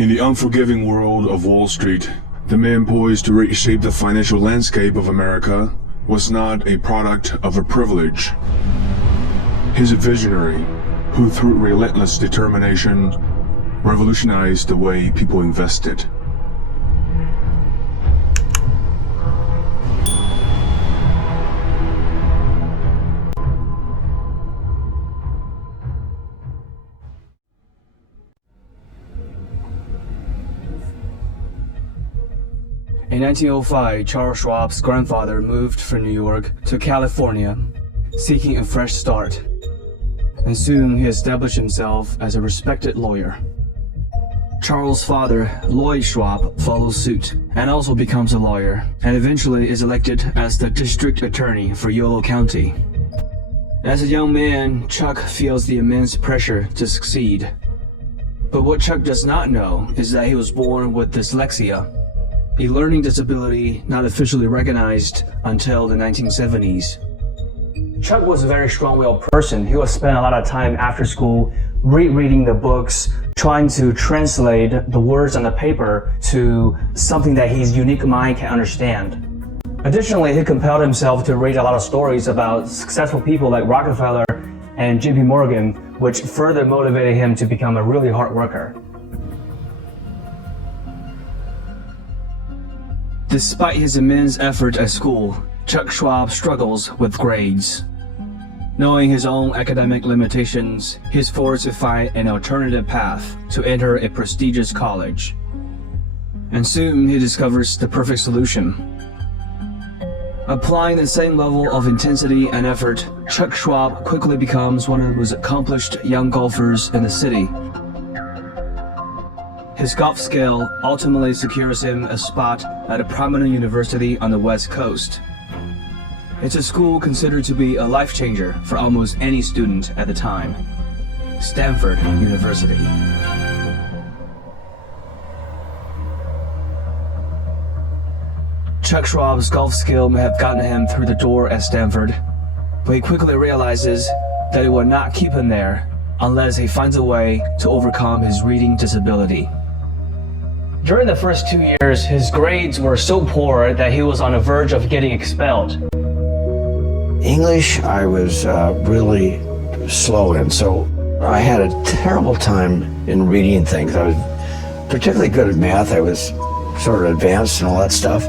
In the unforgiving world of Wall Street, the man poised to reshape the financial landscape of America was not a product of a privilege. He's a visionary who, through relentless determination, revolutionized the way people invested. In 1905, Charles Schwab's grandfather moved from New York to California, seeking a fresh start. And soon he established himself as a respected lawyer. Charles' father, Lloyd Schwab, follows suit and also becomes a lawyer, and eventually is elected as the district attorney for Yolo County. As a young man, Chuck feels the immense pressure to succeed. But what Chuck does not know is that he was born with dyslexia, a learning disability not officially recognized until the 1970s. Chuck was a very strong-willed person. He would spend a lot of time after school rereading the books, trying to translate the words on the paper to something that his unique mind can understand. Additionally, he compelled himself to read a lot of stories about successful people like Rockefeller and JP Morgan, which further motivated him to become a really hard worker. Despite his immense effort at school, Chuck Schwab struggles with grades. Knowing his own academic limitations, he's forced to find an alternative path to enter a prestigious college. And soon he discovers the perfect solution. Applying the same level of intensity and effort, Chuck Schwab quickly becomes one of the most accomplished young golfers in the city. His golf skill ultimately secures him a spot at a prominent university on the West Coast. It's a school considered to be a life changer for almost any student at the time, Stanford University. Chuck Schwab's golf skill may have gotten him through the door at Stanford, but he quickly realizes that it will not keep him there unless he finds a way to overcome his reading disability. During the first 2 years, his grades were so poor that he was on the verge of getting expelled. English, I was really slow in, so I had a terrible time in reading things. I was particularly good at math. I was sort of advanced and all that stuff.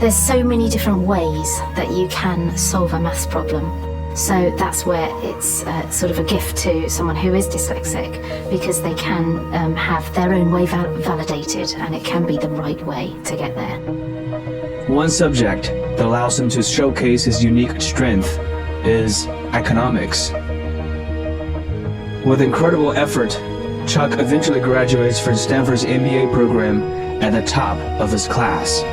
There's so many different ways that you can solve a maths problem. So that's where it's sort of a gift to someone who is dyslexic, because they can have their own way validated, and it can be the right way to get there. One subject that allows him to showcase his unique strength is economics. With incredible effort, Chuck eventually graduates from Stanford's MBA program at the top of his class.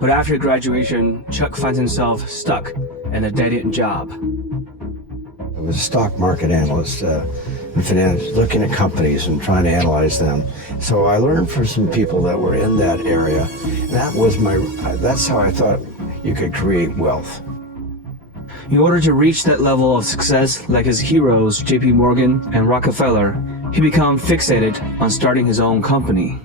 But after graduation, Chuck finds himself stuck in a dead-end job. I was a stock market analyst in finance, looking at companies and trying to analyze them. So I learned from some people that were in that area. That's how I thought you could create wealth. In order to reach that level of success like his heroes JP Morgan and Rockefeller, he becomes fixated on starting his own company.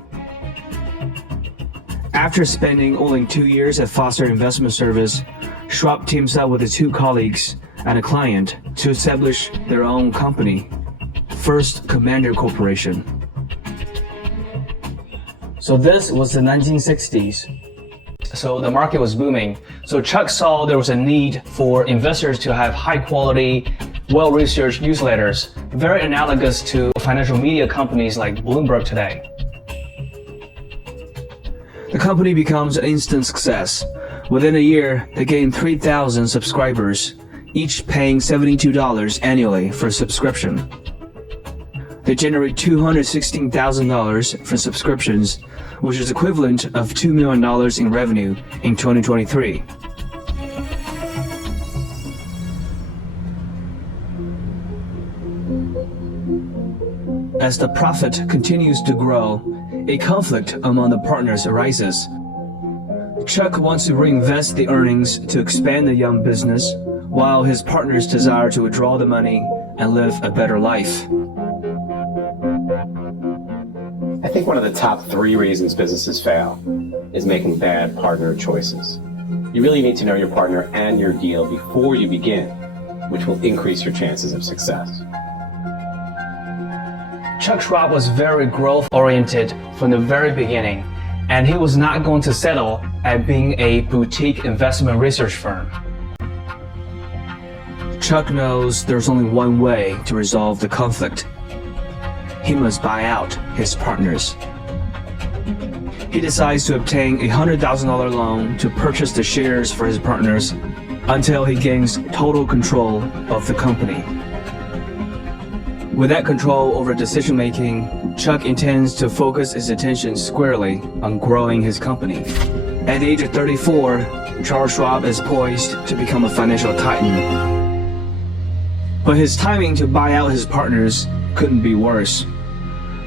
After spending only 2 years at Foster Investment Service, Schwab teams up with his 2 colleagues and a client to establish their own company, First Commander Corporation. So this was the 1960s. So the market was booming. So Chuck saw there was a need for investors to have high quality, well-researched newsletters, very analogous to financial media companies like Bloomberg today. The company becomes an instant success. Within a year, they gained 3,000 subscribers, each paying $72 annually for a subscription. They generate $216,000 for subscriptions, which is equivalent of $2 million in revenue in 2023. As the profit continues to grow, a conflict among the partners arises. Chuck wants to reinvest the earnings to expand the young business, while his partners desire to withdraw the money and live a better life. I think one of the top 3 reasons businesses fail is making bad partner choices. You really need to know your partner and your deal before you begin, which will increase your chances of success. Chuck Schwab was very growth-oriented from the very beginning, and he was not going to settle at being a boutique investment research firm. Chuck knows there's only one way to resolve the conflict. He must buy out his partners. He decides to obtain a $100,000 loan to purchase the shares for his partners until he gains total control of the company. With that control over decision-making, Chuck intends to focus his attention squarely on growing his company. At the age of 34, Charles Schwab is poised to become a financial titan. But his timing to buy out his partners couldn't be worse.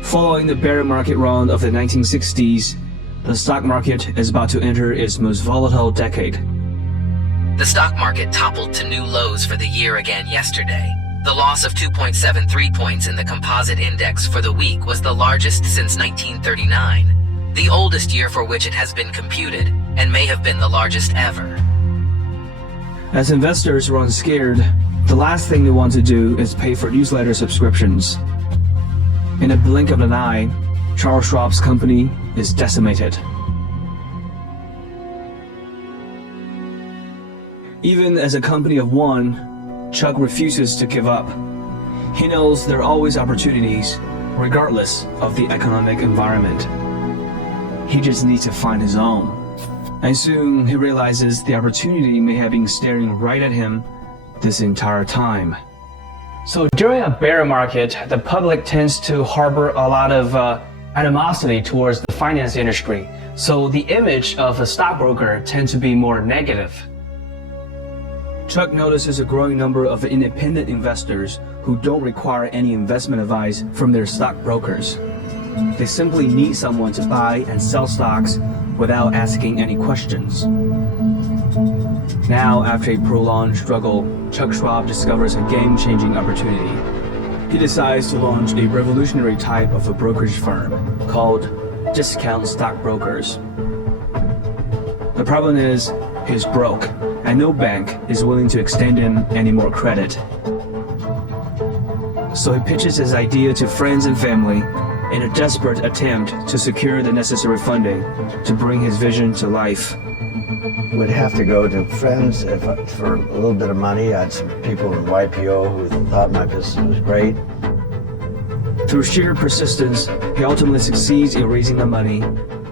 Following the bear market run of the 1960s, the stock market is about to enter its most volatile decade. The stock market toppled to new lows for the year again yesterday. The loss of 2.73 points in the composite index for the week was the largest since 1939, the oldest year for which it has been computed, and may have been the largest ever. As investors run scared, the last thing they want to do is pay for newsletter subscriptions. In a blink of an eye, Charles Schwab's company is decimated. Even as a company of one, Chuck refuses to give up. He knows there are always opportunities, regardless of the economic environment. He just needs to find his own. And soon he realizes the opportunity may have been staring right at him this entire time. So during a bear market, the public tends to harbor a lot of animosity towards the finance industry. So the image of a stockbroker tends to be more negative. Chuck notices a growing number of independent investors who don't require any investment advice from their stockbrokers. They simply need someone to buy and sell stocks without asking any questions. Now, after a prolonged struggle, Chuck Schwab discovers a game-changing opportunity. He decides to launch a revolutionary type of a brokerage firm called discount stockbrokers. The problem is, he's broke, and no bank is willing to extend him any more credit. So he pitches his idea to friends and family in a desperate attempt to secure the necessary funding to bring his vision to life. Would have to go to friends for a little bit of money. I had some people in YPO who thought my business was great. Through sheer persistence, he ultimately succeeds in raising the money,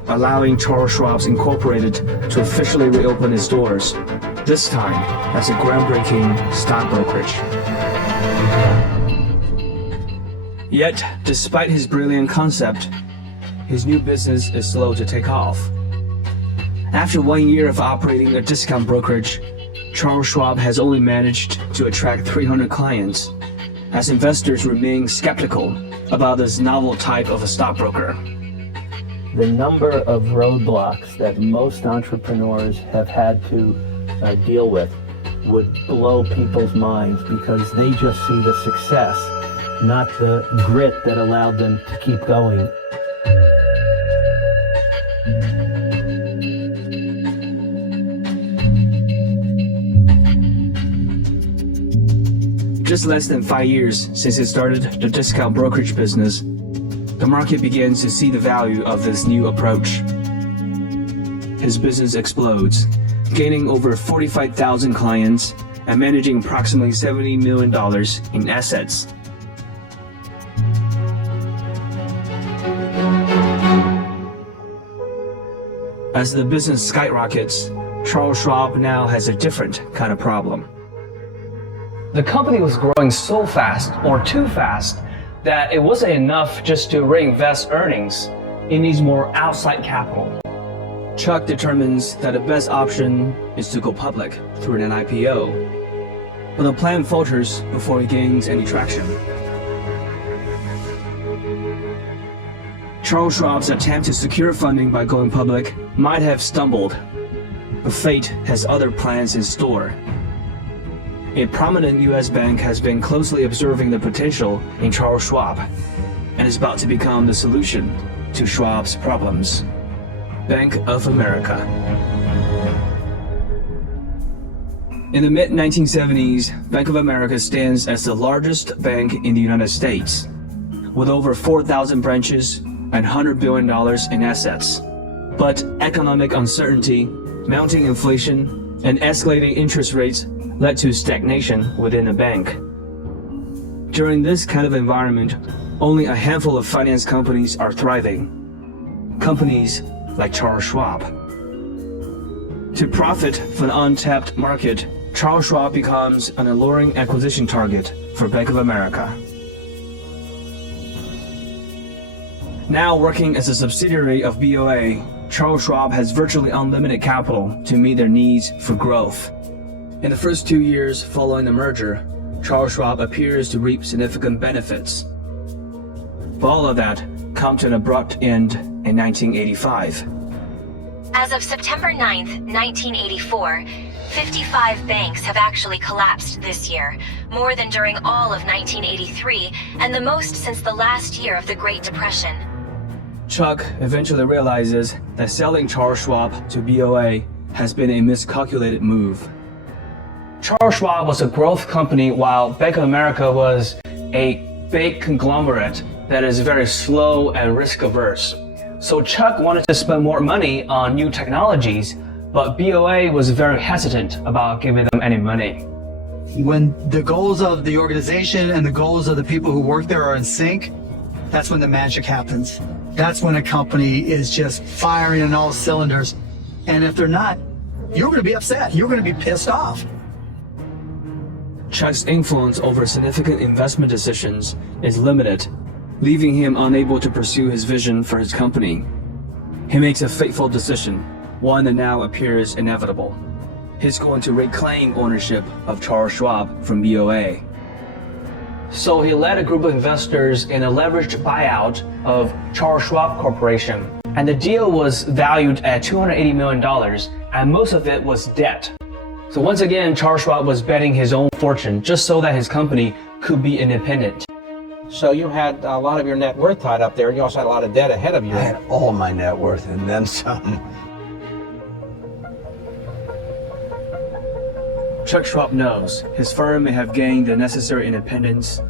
allowing Charles Schwab Incorporated to officially reopen its doors, this time as a groundbreaking stock brokerage. Yet, despite his brilliant concept, his new business is slow to take off. After 1 year of operating a discount brokerage, Charles Schwab has only managed to attract 300 clients, as investors remain skeptical about this novel type of a stockbroker. The number of roadblocks that most entrepreneurs have had to deal with would blow people's minds because they just see the success, not the grit that allowed them to keep going. Just less than 5 years since he started the discount brokerage business, the market begins to see the value of this new approach. His business explodes, gaining over 45,000 clients and managing approximately $70 million in assets. As the business skyrockets, Charles Schwab now has a different kind of problem. The company was growing so fast, or too fast, that it wasn't enough just to reinvest earnings. It needs more outside capital. Chuck determines that the best option is to go public through an IPO. But the plan falters before it gains any traction. Charles Schwab's attempt to secure funding by going public might have stumbled, but fate has other plans in store. A prominent US bank has been closely observing the potential in Charles Schwab and is about to become the solution to Schwab's problems. Bank of America. In the mid-1970s, Bank of America stands as the largest bank in the United States, with over 4,000 branches and $100 billion in assets. But economic uncertainty, mounting inflation, and escalating interest rates led to stagnation within the bank. During this kind of environment, only a handful of finance companies are thriving. Companies like Charles Schwab. To profit from the untapped market, Charles Schwab becomes an alluring acquisition target for Bank of America. Now working as a subsidiary of BOA, Charles Schwab has virtually unlimited capital to meet their needs for growth. In the first 2 years following the merger, Charles Schwab appears to reap significant benefits. But all of that come to an abrupt end in 1985. As of September 9th, 1984, 55 banks have actually collapsed this year, more than during all of 1983, and the most since the last year of the Great Depression. Chuck eventually realizes that selling Charles Schwab to BOA has been a miscalculated move. Charles Schwab was a growth company while Bank of America was a big conglomerate that is very slow and risk-averse. So Chuck wanted to spend more money on new technologies, but BOA was very hesitant about giving them any money. When the goals of the organization and the goals of the people who work there are in sync, that's when the magic happens. That's when a company is just firing on all cylinders. And if they're not, you're going to be upset. You're going to be pissed off. Chuck's influence over significant investment decisions is limited, leaving him unable to pursue his vision for his company. He makes a fateful decision, one that now appears inevitable. He's going to reclaim ownership of Charles Schwab from BOA. So he led a group of investors in a leveraged buyout of Charles Schwab Corporation, and the deal was valued at $280 million, and most of it was debt. So once again, Charles Schwab was betting his own fortune just so that his company could be independent. So you had a lot of your net worth tied up there, and you also had a lot of debt ahead of you. I had all my net worth and then some. Chuck Schwab knows his firm may have gained the necessary independence,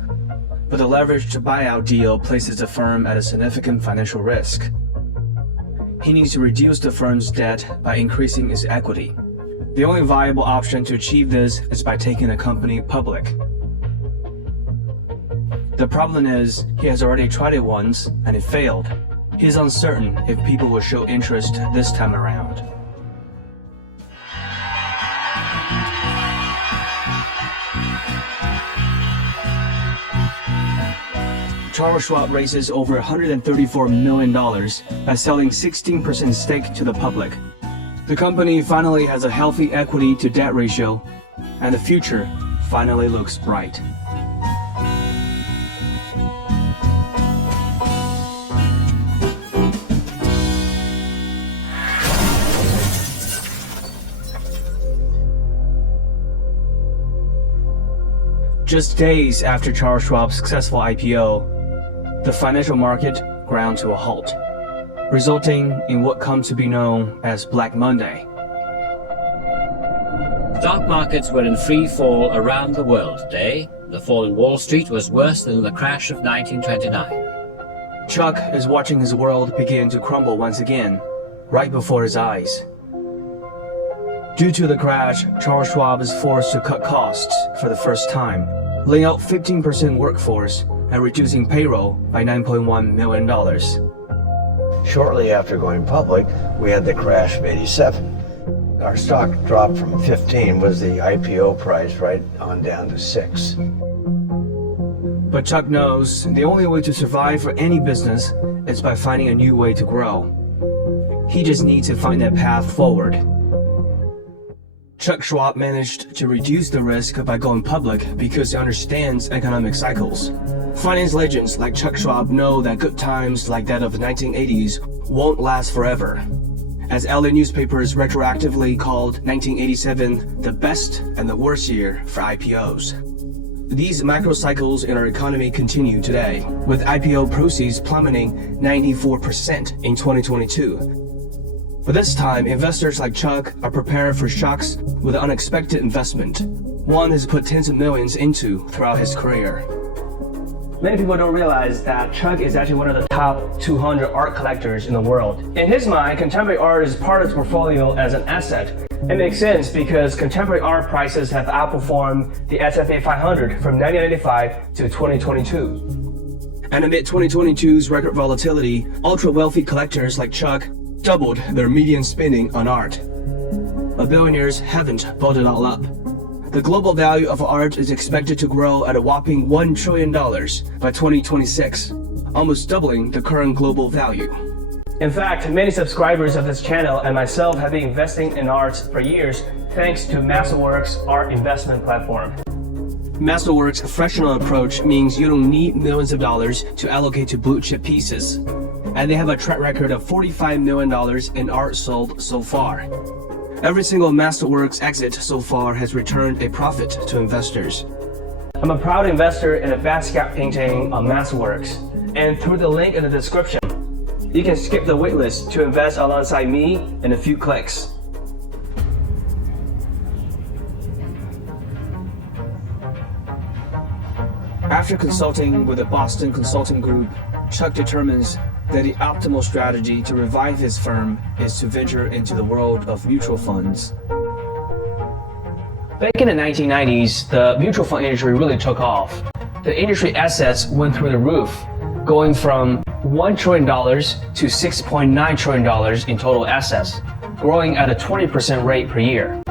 but the leveraged buyout deal places the firm at a significant financial risk. He needs to reduce the firm's debt by increasing its equity. The only viable option to achieve this is by taking the company public. The problem is, he has already tried it once and it failed. He is uncertain if people will show interest this time around. Charles Schwab raises over $134 million by selling 16% stake to the public. The company finally has a healthy equity to debt ratio, and the future finally looks bright. Just days after Charles Schwab's successful IPO, the financial market ground to a halt, resulting in what comes to be known as Black Monday. Stock markets were in free fall around the world today. The fall in Wall Street was worse than the crash of 1929. Chuck is watching his world begin to crumble once again, right before his eyes. Due to the crash, Charles Schwab is forced to cut costs for the first time, laying out 15% workforce and reducing payroll by $9.1 million. Shortly after going public, we had the crash of '87. Our stock dropped from 15 was the IPO price right on down to 6. But Chuck knows the only way to survive for any business is by finding a new way to grow. He just needs to find that path forward. Chuck Schwab managed to reduce the risk by going public because he understands economic cycles. Finance legends like Chuck Schwab know that good times like that of the 1980s won't last forever. as LA newspapers retroactively called 1987 the best and the worst year for IPOs. These macrocycles in our economy continue today, with IPO proceeds plummeting 94% in 2022. But this time, investors like Chuck are prepared for shocks with an unexpected investment, one he's put tens of millions into throughout his career. Many people don't realize that Chuck is actually one of the top 200 art collectors in the world. In his mind, contemporary art is part of his portfolio as an asset. It makes sense because contemporary art prices have outperformed the S&P 500 from 1995 to 2022. And amid 2022's record volatility, ultra-wealthy collectors like Chuck doubled their median spending on art. But billionaires haven't bought it all up. The global value of art is expected to grow at a whopping $1 trillion by 2026, almost doubling the current global value. In fact, many subscribers of this channel and myself have been investing in art for years thanks to Masterworks' art investment platform. Masterworks' fractional approach means you don't need millions of dollars to allocate to blue chip pieces, and they have a track record of $45 million in art sold so far. Every single Masterworks exit so far has returned a profit to investors. I'm a proud investor in a Basquiat painting on Masterworks, and through the link in the description, you can skip the waitlist to invest alongside me in a few clicks. After consulting with the Boston Consulting Group, Chuck determines that the optimal strategy to revive his firm is to venture into the world of mutual funds. Back in the 1990s, the mutual fund industry really took off. The industry assets went through the roof, going from $1 trillion to $6.9 trillion in total assets, growing at a 20% rate per year.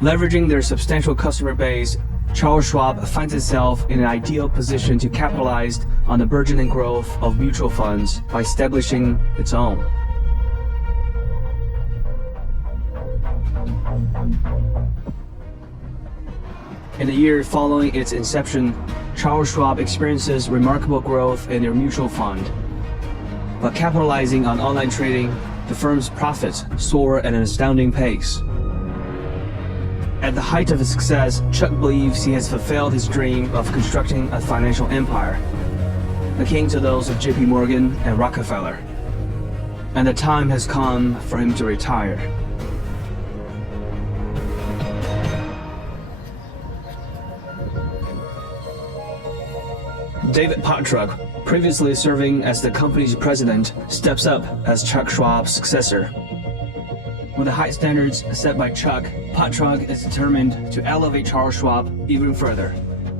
Leveraging their substantial customer base, Charles Schwab finds itself in an ideal position to capitalize on the burgeoning growth of mutual funds by establishing its own. In the year following its inception, Charles Schwab experiences remarkable growth in their mutual fund. But capitalizing on online trading, the firm's profits soar at an astounding pace. At the height of his success, Chuck believes he has fulfilled his dream of constructing a financial empire, akin to those of JP Morgan and Rockefeller. And the time has come for him to retire. David Pottruck, previously serving as the company's president, steps up as Chuck Schwab's successor. With the high standards set by Chuck, Pottruck is determined to elevate Charles Schwab even further,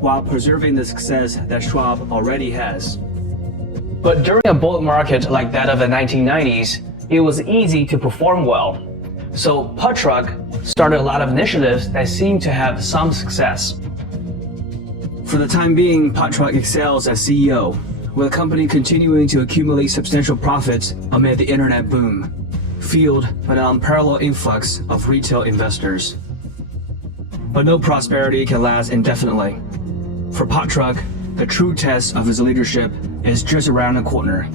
while preserving the success that Schwab already has. But during a bull market like that of the 1990s, it was easy to perform well. So Pottruck started a lot of initiatives that seemed to have some success. For the time being, Pottruck excels as CEO, with the company continuing to accumulate substantial profits amid the internet boom, fueled by an unparalleled influx of retail investors. But no prosperity can last indefinitely. For Pottruck, the true test of his leadership is just around the corner.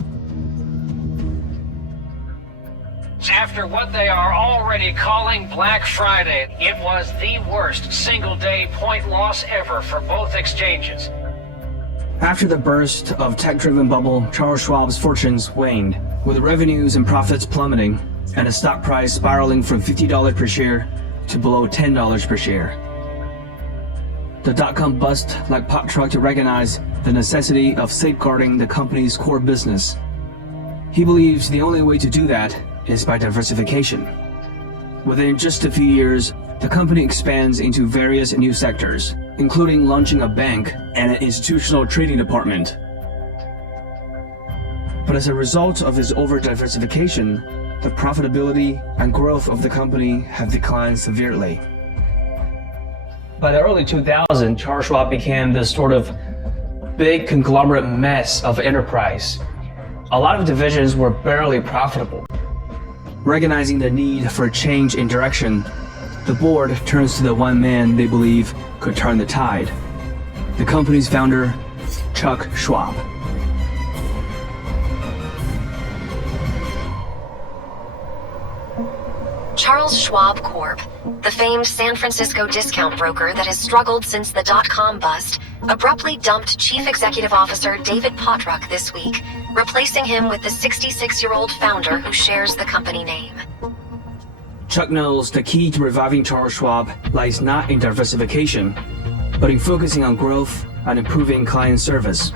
After what they are already calling Black Friday, it was the worst single-day point loss ever for both exchanges. After the burst of tech-driven bubble, Charles Schwab's fortunes waned, with revenues and profits plummeting, and the stock price spiraling from $50 per share to below $10 per share. The dot-com bust led Pottruck to recognize the necessity of safeguarding the company's core business. He believes the only way to do that is by diversification. Within just a few years, the company expands into various new sectors, including launching a bank and an institutional trading department. But as a result of his over-diversification, the profitability and growth of the company have declined severely. By the early 2000s, Charles Schwab became this sort of big conglomerate mess of enterprise. A lot of divisions were barely profitable. Recognizing the need for a change in direction, the board turns to the one man they believe could turn the tide: the company's founder, Chuck Schwab. Charles Schwab Corp., the famed San Francisco discount broker that has struggled since the dot-com bust, abruptly dumped Chief Executive Officer David Pottruck this week, replacing him with the 66-year-old founder who shares the company name. Chuck knows the key to reviving Charles Schwab lies not in diversification, but in focusing on growth and improving client service.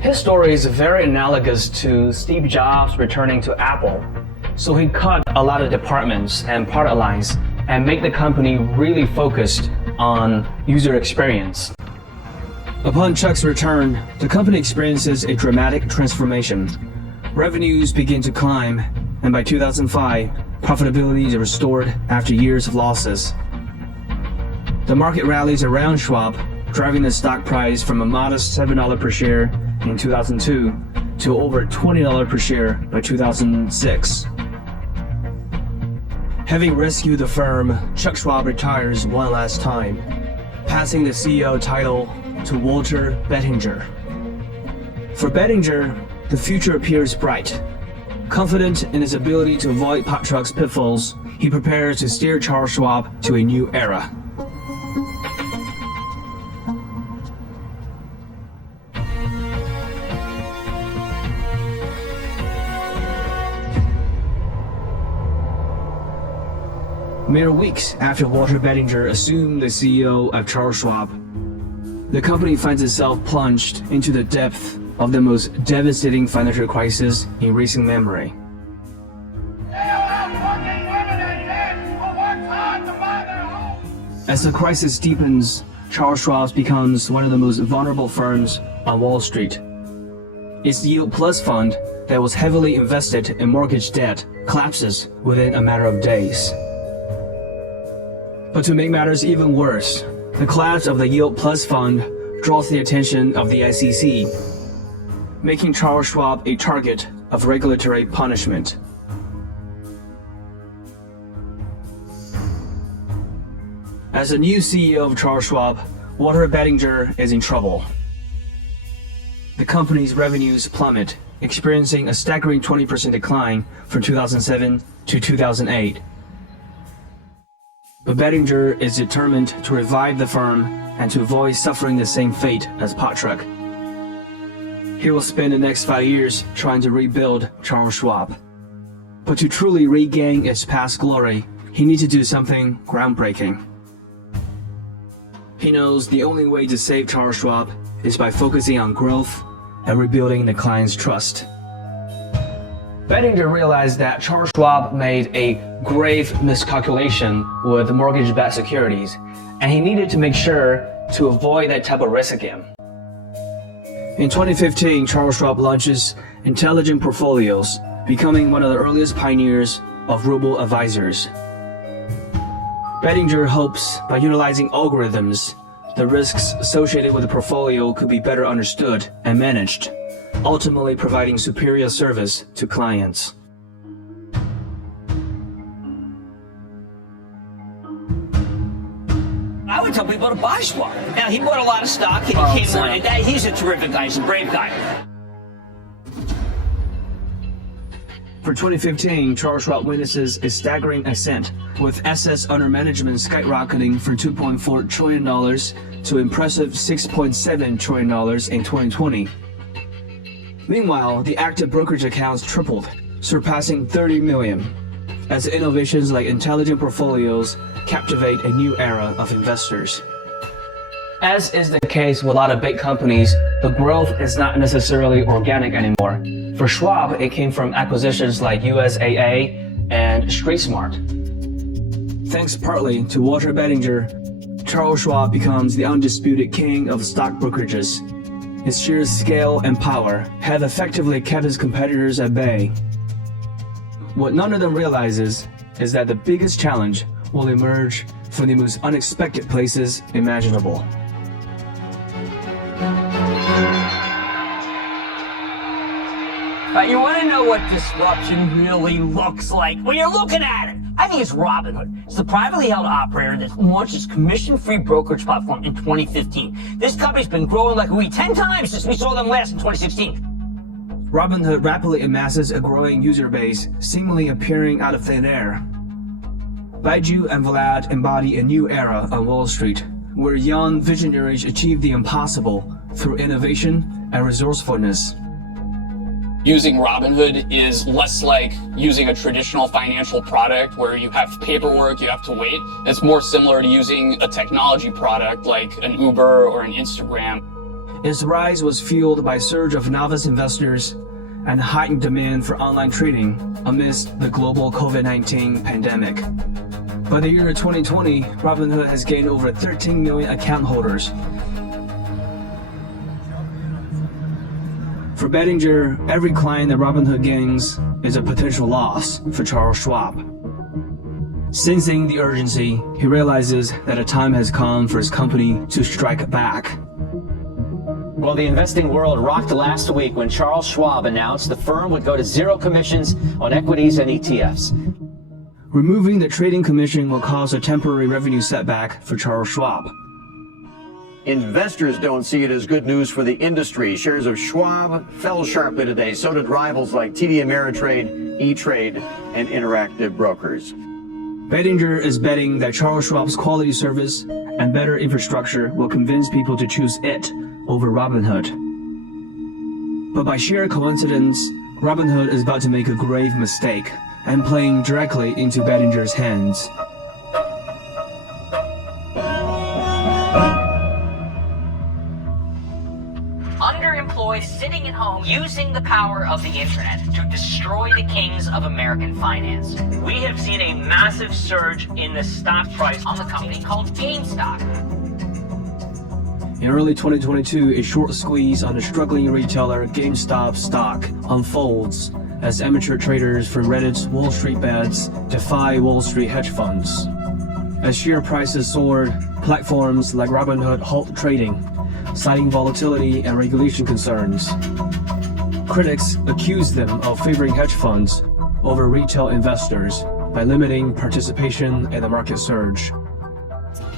His story is very analogous to Steve Jobs returning to Apple. So he cut a lot of departments and product lines and made the company really focused on user experience. Upon Chuck's return, the company experiences a dramatic transformation. Revenues begin to climb, and by 2005, profitability is restored after years of losses. The market rallies around Schwab, driving the stock price from a modest $7 per share in 2002 to over $20 per share by 2006. Having rescued the firm, Chuck Schwab retires one last time, passing the CEO title to Walter Bettinger. For Bettinger, the future appears bright. Confident in his ability to avoid Pottruck's pitfalls, he prepares to steer Charles Schwab to a new era. Mere weeks after Walter Bettinger assumed the CEO of Charles Schwab, the company finds itself plunged into the depth of the most devastating financial crisis in recent memory. As the crisis deepens, Charles Schwab becomes one of the most vulnerable firms on Wall Street. Its Yield Plus fund that was heavily invested in mortgage debt collapses within a matter of days. But to make matters even worse, the collapse of the Yield Plus fund draws the attention of the SEC, making Charles Schwab a target of regulatory punishment. As the new CEO of Charles Schwab, Walter Bettinger is in trouble. The company's revenues plummet, experiencing a staggering 20% decline from 2007 to 2008. But Bettinger is determined to revive the firm and to avoid suffering the same fate as Pottruck. He will spend the next 5 years trying to rebuild Charles Schwab. But to truly regain its past glory, he needs to do something groundbreaking. He knows the only way to save Charles Schwab is by focusing on growth and rebuilding the client's trust. Bettinger realized that Charles Schwab made a grave miscalculation with mortgage-backed securities, and he needed to make sure to avoid that type of risk again. In 2015, Charles Schwab launches Intelligent Portfolios, becoming one of the earliest pioneers of robo-advisors. Bettinger hopes by utilizing algorithms, the risks associated with the portfolio could be better understood and managed, ultimately providing superior service to clients. I would tell people to buy Schwab. Now, he bought a lot of stock and he came on, and he's a terrific guy, he's a brave guy. For 2015, Charles Schwab witnesses a staggering ascent, with assets under management skyrocketing from $2.4 trillion to impressive $6.7 trillion in 2020. Meanwhile, the active brokerage accounts tripled, surpassing 30 million, as innovations like Intelligent Portfolios captivate a new era of investors. As is the case with a lot of big companies, the growth is not necessarily organic anymore. For Schwab, it came from acquisitions like USAA and StreetSmart. Thanks partly to Walter Bettinger, Charles Schwab becomes the undisputed king of stock brokerages. His sheer scale and power have effectively kept his competitors at bay. What none of them realizes is that the biggest challenge will emerge from the most unexpected places imaginable. You want to know what disruption really looks like? Well, you're looking at it. I think it's Robinhood. It's the privately held operator that launched its commission-free brokerage platform in 2015. This company's been growing like a weed 10 times since we saw them last in 2016. Robinhood rapidly amasses a growing user base, seemingly appearing out of thin air. Baiju and Vlad embody a new era on Wall Street, where young visionaries achieve the impossible through innovation and resourcefulness. Using Robinhood is less like using a traditional financial product where you have paperwork, you have to wait. It's more similar to using a technology product like an Uber or an Instagram. Its rise was fueled by a surge of novice investors and heightened demand for online trading amidst the global COVID-19 pandemic. By the year 2020, Robinhood has gained over 13 million account holders. For Bettinger, every client that Robinhood gains is a potential loss for Charles Schwab. Sensing the urgency, he realizes that a time has come for his company to strike back. Well, the investing world rocked last week when Charles Schwab announced the firm would go to zero commissions on equities and ETFs. Removing the trading commission will cause a temporary revenue setback for Charles Schwab. Investors don't see it as good news for the industry. Shares of Schwab fell sharply today. So did rivals like TD Ameritrade, E-Trade, and Interactive Brokers. Bettinger is betting that Charles Schwab's quality service and better infrastructure will convince people to choose it over Robinhood. But by sheer coincidence, Robinhood is about to make a grave mistake and playing directly into Bettinger's hands. Underemployed, sitting at home, using the power of the internet to destroy the kings of American finance. We have seen a massive surge in the stock price on the company called GameStop. In early 2022, a short squeeze on the struggling retailer GameStop stock unfolds as amateur traders from Reddit's Wall Street bets defy Wall Street hedge funds. As share prices soared, platforms like Robinhood halt trading, citing volatility and regulation concerns. Critics accuse them of favoring hedge funds over retail investors by limiting participation in the market surge.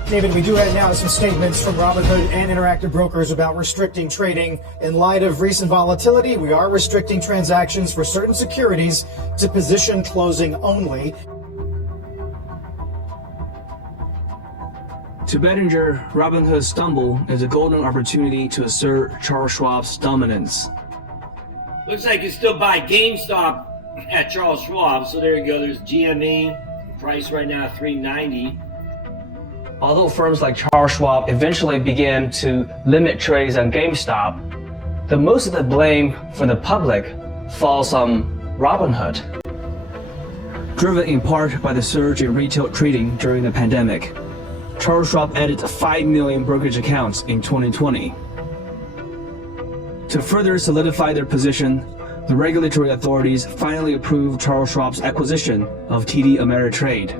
David, we do have now some statements from Robinhood and Interactive Brokers about restricting trading. In light of recent volatility, we are restricting transactions for certain securities to position closing only. To Bettinger, Robinhood's stumble is a golden opportunity to assert Charles Schwab's dominance. Looks like you still buy GameStop at Charles Schwab, so there you go. There's GME, price right now $3.90. Although firms like Charles Schwab eventually began to limit trades on GameStop, the most of the blame for the public falls on Robinhood. Driven in part by the surge in retail trading during the pandemic, Charles Schwab added 5 million brokerage accounts in 2020. To further solidify their position, the regulatory authorities finally approved Charles Schwab's acquisition of TD Ameritrade,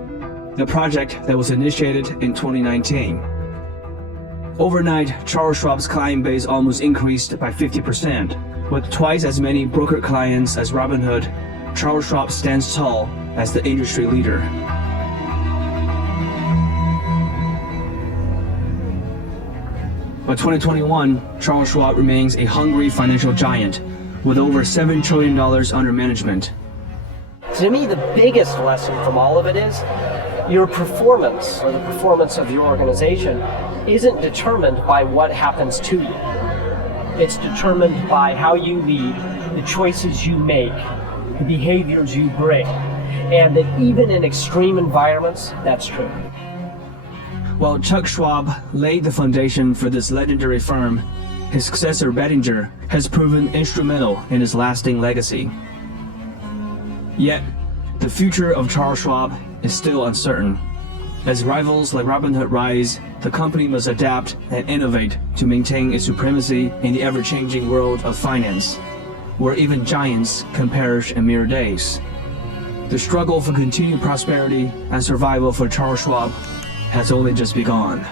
the project that was initiated in 2019. Overnight, Charles Schwab's client base almost increased by 50%. With twice as many broker clients as Robinhood, Charles Schwab stands tall as the industry leader. By 2021, Charles Schwab remains a hungry financial giant with over $7 trillion under management. To me, the biggest lesson from all of it is your performance, or the performance of your organization, isn't determined by what happens to you. It's determined by how you lead, the choices you make, the behaviors you bring, and that even in extreme environments, that's true. While Chuck Schwab laid the foundation for this legendary firm, his successor Bettinger has proven instrumental in his lasting legacy. Yet, the future of Charles Schwab is still uncertain. As rivals like Robinhood rise, the company must adapt and innovate to maintain its supremacy in the ever-changing world of finance, where even giants can perish in mere days. The struggle for continued prosperity and survival for Charles Schwab has only just begun.